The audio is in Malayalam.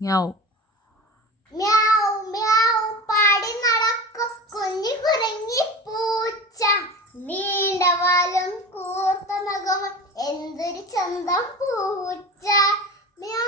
മ്യാവ് മ്യാവ് മ്യാവ് പാടി നടക്കും കുഞ്ഞി കുരങ്ങി പൂച്ച. നീണ്ട വാലും കൂർത്ത നഖവും എന്തൊരു ചന്തം പൂച്ച. മ്യാവ്